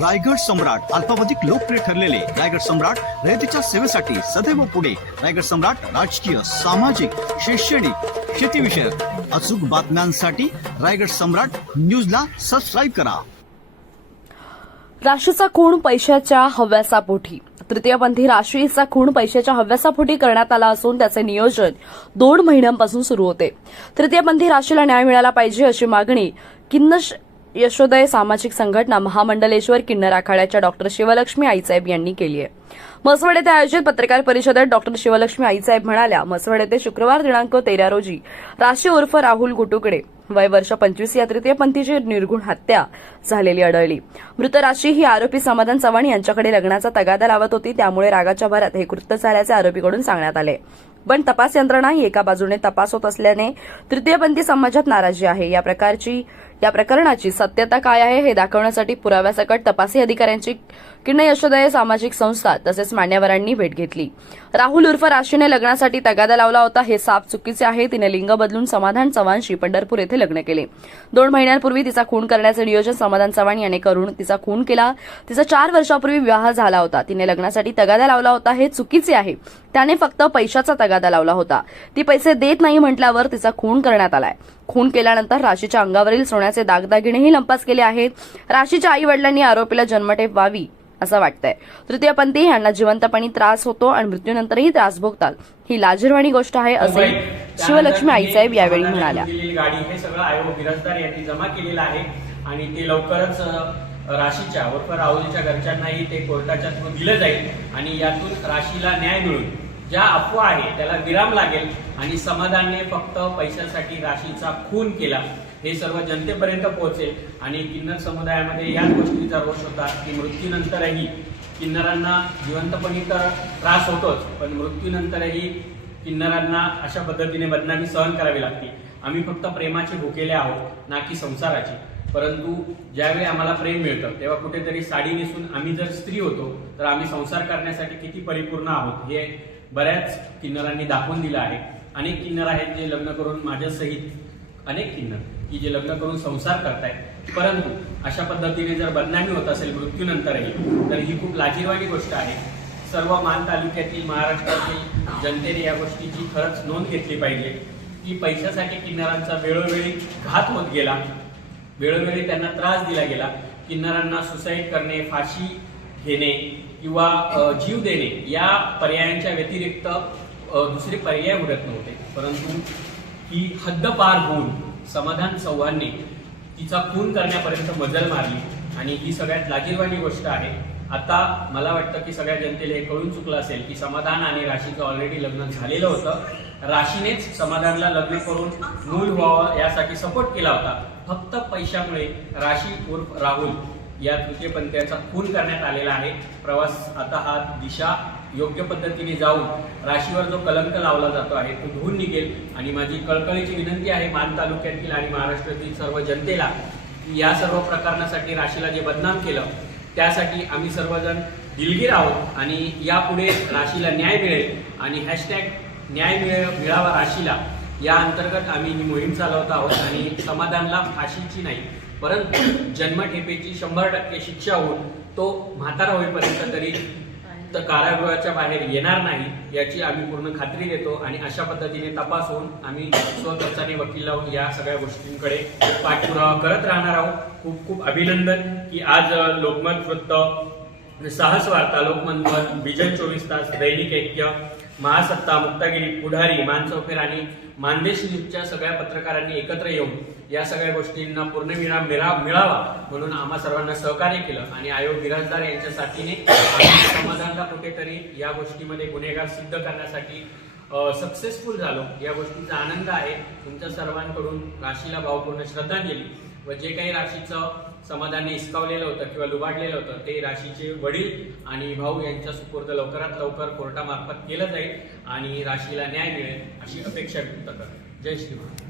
रायगड सम्राट अल्पावधिक लोकप्रिय ठरलेले रायगड सम्राट रयतेच्या सेवेसाठी सदैव पुढे. रायगड सम्राट राजकीय सामाजिक शैक्षणिक शेतीविषयक अचूक बातम्यांसाठी रायगड सम्राट न्यूजला सबस्क्राईब करा. राशीचा खून पैशाच्या हव्यासापोटी. तृतीयपंथी राशीचा खून पैशाच्या हव्यासापोटी करण्यात आला असून त्याचे नियोजन दोन महिन्यांपासून सुरू होते. तृतीयपंथी राशीला न्याय मिळाला पाहिजे अशी मागणी किन्नश यशोदय सामाजिक संघटना महामंडलेश्वर किन्नर आखाड्याच्या डॉक्टर शिवलक्ष्मी आईसाहेब यांनी केली आहे. मसवड येथे आयोजित पत्रकार परिषदेत डॉक्टर शिवलक्ष्मी आईसाहेब म्हणाल्या मसवड येथे शुक्रवार दिनांक तेरा रोजी राशी उर्फ राहुल गुटुकडे वय वर्ष पंचवीस या तृतीयपंथीची निर्गुण हत्या झालेली आढळली. मृत राशी ही आरोपी समाधान चव्हाण यांच्याकडे लग्नाचा तगादा लावत होती त्यामुळे रागाच्या भरात हे कृत्य झाल्याचे आरोपीकडून सांगण्यात आले. पण तपास यंत्रणा ही एका बाजूने तपास होत असल्याने तृतीयपंथी समाजात नाराजी आहे. या प्रकारची या प्रकरणाची सत्यता काय आहे हे दाखवण्यासाठी पुराव्यासकट तपासी अधिकाऱ्यांची किन्न यशोदय सामाजिक संस्था तसेच मान्यवरांनी भेट घेतली. राहुल उर्फ राशीने लग्नासाठी तगादा लावला होता हे साफ चुकीचे आहे. तिने लिंग बदलून समाधान चव्हाणशी पंढरपूर येथे लग्न केले. दोन महिन्यांपूर्वी तिचा खून करण्याचे नियोजन समाधान चव्हाण याने करून तिचा खून केला. तिचा चार वर्षापूर्वी विवाह झाला होता. तिने लग्नासाठी तगादा लावला होता हे चुकीचे आहे. त्याने फक्त पैशाचा तगादा लावला होता. ती पैसे देत नाही म्हटल्यावर तिचा खून करण्यात आलाय. खून केल्यानंतर राशीच्या अंगावरील सोन्याचे दागदागिनेही लंपास केले आहेत. राशीच्या आई वडिलांनी आरोपीला जन्मठेप व्हावी असं वाटतंय. तृतीयपंथी यांना जिवंतपणी त्रास होतो आणि मृत्यूनंतरही त्रास भोगतात. ही लाजिरवाणी गोष्ट आहे असे शिवलक्ष्मी आईसाहेब यावेळी म्हणाल्या. गाडी हे सगळं आयोग बिराजदार यांनी जमा केलेलं आहे आणि ते लवकरच राशीच्या उर्फ राहुलच्या घरच्यांनाही ते कोर्टाच्या थ्रू दिलं जाईल आणि यातून राशीला न्याय मिळून ज्या अफवा आहे त्याला विराम लागेल आणि समाधानने फक्त पैशासाठी राशीचा खून केला हे सर्व जनतेपर्यंत पोहोचेल. आणि किन्नर समुदायामध्ये याच गोष्टीचा रोष होता की मृत्यूनंतरही किन्नरांना जिवंतपणी तर त्रास होतोच पण मृत्यूनंतरही किन्नरांना अशा पद्धतीने बदनामी सहन करावी लागते. आम्ही फक्त प्रेमाचे भुकेले आहोत ना की संसाराचे. परंतु ज्यावेळी आम्हाला प्रेम मिळतं तेव्हा कुठेतरी साडी नेसून आम्ही जर स्त्री होतो तर आम्ही संसार करण्यासाठी किती परिपूर्ण आहोत हे बऱ्याच किन्नरांनी दाखवून दिलं आहे. अनेक किन्नर आहेत जे लग्न करून माझ्यासहित अनेक किन्नर की जे लग्न करून संसार करतायत. परंतु अशा पद्धतीने जर बदनामी होत असेल मृत्यूनंतरही तर ही खूप लाजीरवाणी गोष्ट आहे. सर्व मान तालुक्यातील महाराष्ट्रातील जनतेने या गोष्टीची खरंच नोंद घेतली पाहिजे. की पैशासाठी किन्नरांचा वेळोवेळी घात होत गेला वेळोवेळी त्यांना त्रास दिला गेला. किन्नरांना सुसाईड करणे फाशी घेणे किंवा जीव देणे या पर्यायांच्या व्यतिरिक्त दुसरे पर्याय उरत नव्हते. परंतु ही हद्द पार होऊन समाधान चव्हाणने तिचा खून करण्यापर्यंत मजल मारली आणि ही सगळ्यात लाजीरवाणी गोष्ट आहे. आता मला वाटतं की सगळ्या जनतेला हे कळून चुकलं असेल की समाधान आणि राशीचं ऑलरेडी लग्न झालेलं होतं. राशीनेच समाधानला लग्न करून मूल व्हावं यासाठी सपोर्ट केला होता. फक्त पैशामुळे राशी उर्फ राहुल या तृतीयपंथीयाचा खून करण्यात आलेला आहे. प्रवास आता हा दिशा योग्य पद्धतीने जाऊन राशीवर जो कलंक लावला जातो आहे तो धुवून निघेल. आणि माझी कळकळीची विनंती आहे मान तालुक्यातील आणि महाराष्ट्रातील सर्व जनतेला या सर्व प्रकरणासाठी राशीला जे बदनाम केलं त्यासाठी आम्ही सर्वजण दिलगीर आहोत. आणि यापुढे राशीला न्याय मिळेल. आणि हॅशटॅग न्याय मिळे मिळावा राशीला. या अंतर्गत आम्ही ही मोहीम चालवत आहोत आणि समाधानला फाशीची नाही परंतु जन्मठेपेची शंभर टक्के शिक्षा होऊन तो म्हातारा होईपर्यंत तरी तर कारागृहाच्या बाहेर येणार नाही याची आम्ही पूर्ण खात्री देतो आणि अशा पद्धतीने तपास होऊन आम्ही स्वखर्चाने वकील लावून या सगळ्या गोष्टींकडे पाठपुरावा करत राहणार आहोत. खूप खूप अभिनंदन की आज लोकमत वृत्त साहस वार्ता लोकमत विजन चोवीस तास दैनिक ऐक्य महासत्ता मुक्तागिरी पुढारी मानचौफेर आणि मानदेश न्यूजच्या सगळ्या पत्रकारांनी एकत्र येऊन या सगळ्या गोष्टींना पूर्णविराम मिळा मिळावा म्हणून आम्हा सर्वांना सहकार्य केलं आणि आयोग बिराजदार यांच्या साथीने आम्ही कुठेतरी या गोष्टीमध्ये गुन्हेगार सिद्ध करण्यासाठी सक्सेसफुल झालो. या गोष्टीचा आनंद आहे. तुमच्या सर्वांकडून राशीला भावपूर्ण श्रद्धांजली व जे काही राशीचं समाधानी हिसकावलेलं होतं किंवा लुबाडलेलं होतं ते राशीचे वडील आणि भाऊ यांच्या सुपूर्द लवकरात लवकर कोर्टामार्फत केलं जाईल आणि राशीला न्याय मिळेल अशी अपेक्षा व्यक्त करतो. जय श्रीमान.